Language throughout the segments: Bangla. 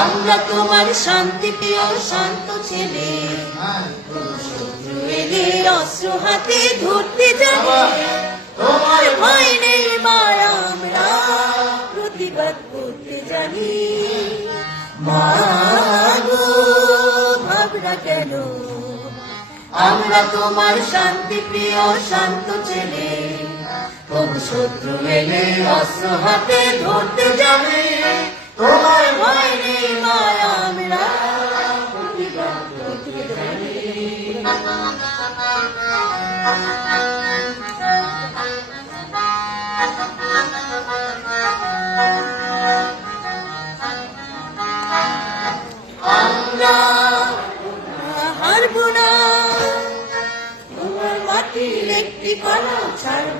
আমরা তোমার শান্তি প্রিয় শান্ত ছেলে। শত্রু এলে অস্ত্র হাতে ধরতে যাবে তোমার ভয় নেই মায় আমরা প্রতিবাদ করতে জানি। মাগো ভাবনা কেন? আমরা তোমার শান্তি প্রিয় শান্ত ছেলে। তবু শত্রু এলে অস্ত্র হাতে ধরতে যাবে তোমার ভয় নেই মায় আমরা আমরা হারবো না। তোমার মাটির একটি কণা ছাড়বো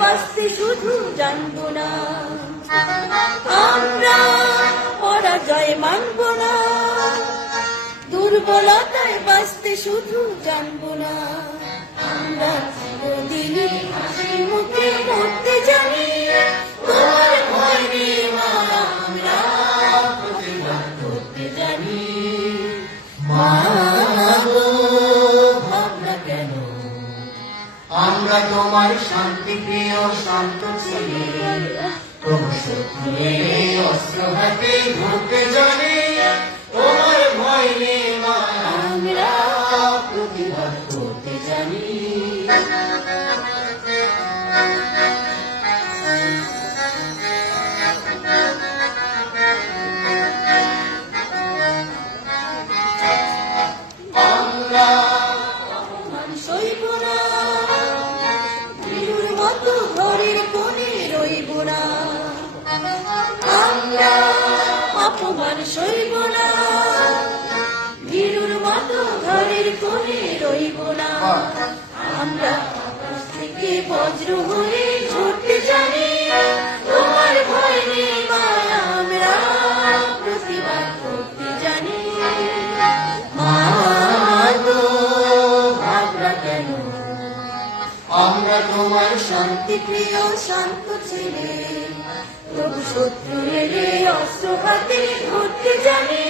বাঁচতে শুধু জানব না। আমরা মানব না। দুর্বলতায় বাঁচতে শুধু জানব না। আমরা চিরদিনই হাসি তোমার মা করতে জানি। ভাবনা কেন? আমরা তোমার শান্তি প্রিয়, শান্ত ছেলে। তবু শত্রু অস্ত্র হাতে জানি। অপমান না বিরুর মতো ঘরের কোণে রইব না আমরা অপমান সইব না বিরুর মতো ঘরের কোণে রইব না আমরা থেকে বজ্র হয়ে শান্তি প্রিয় শান্ত ছেলে। তবু শত্রু এলে অস্ত্র হাতে ঘুরতে জানি।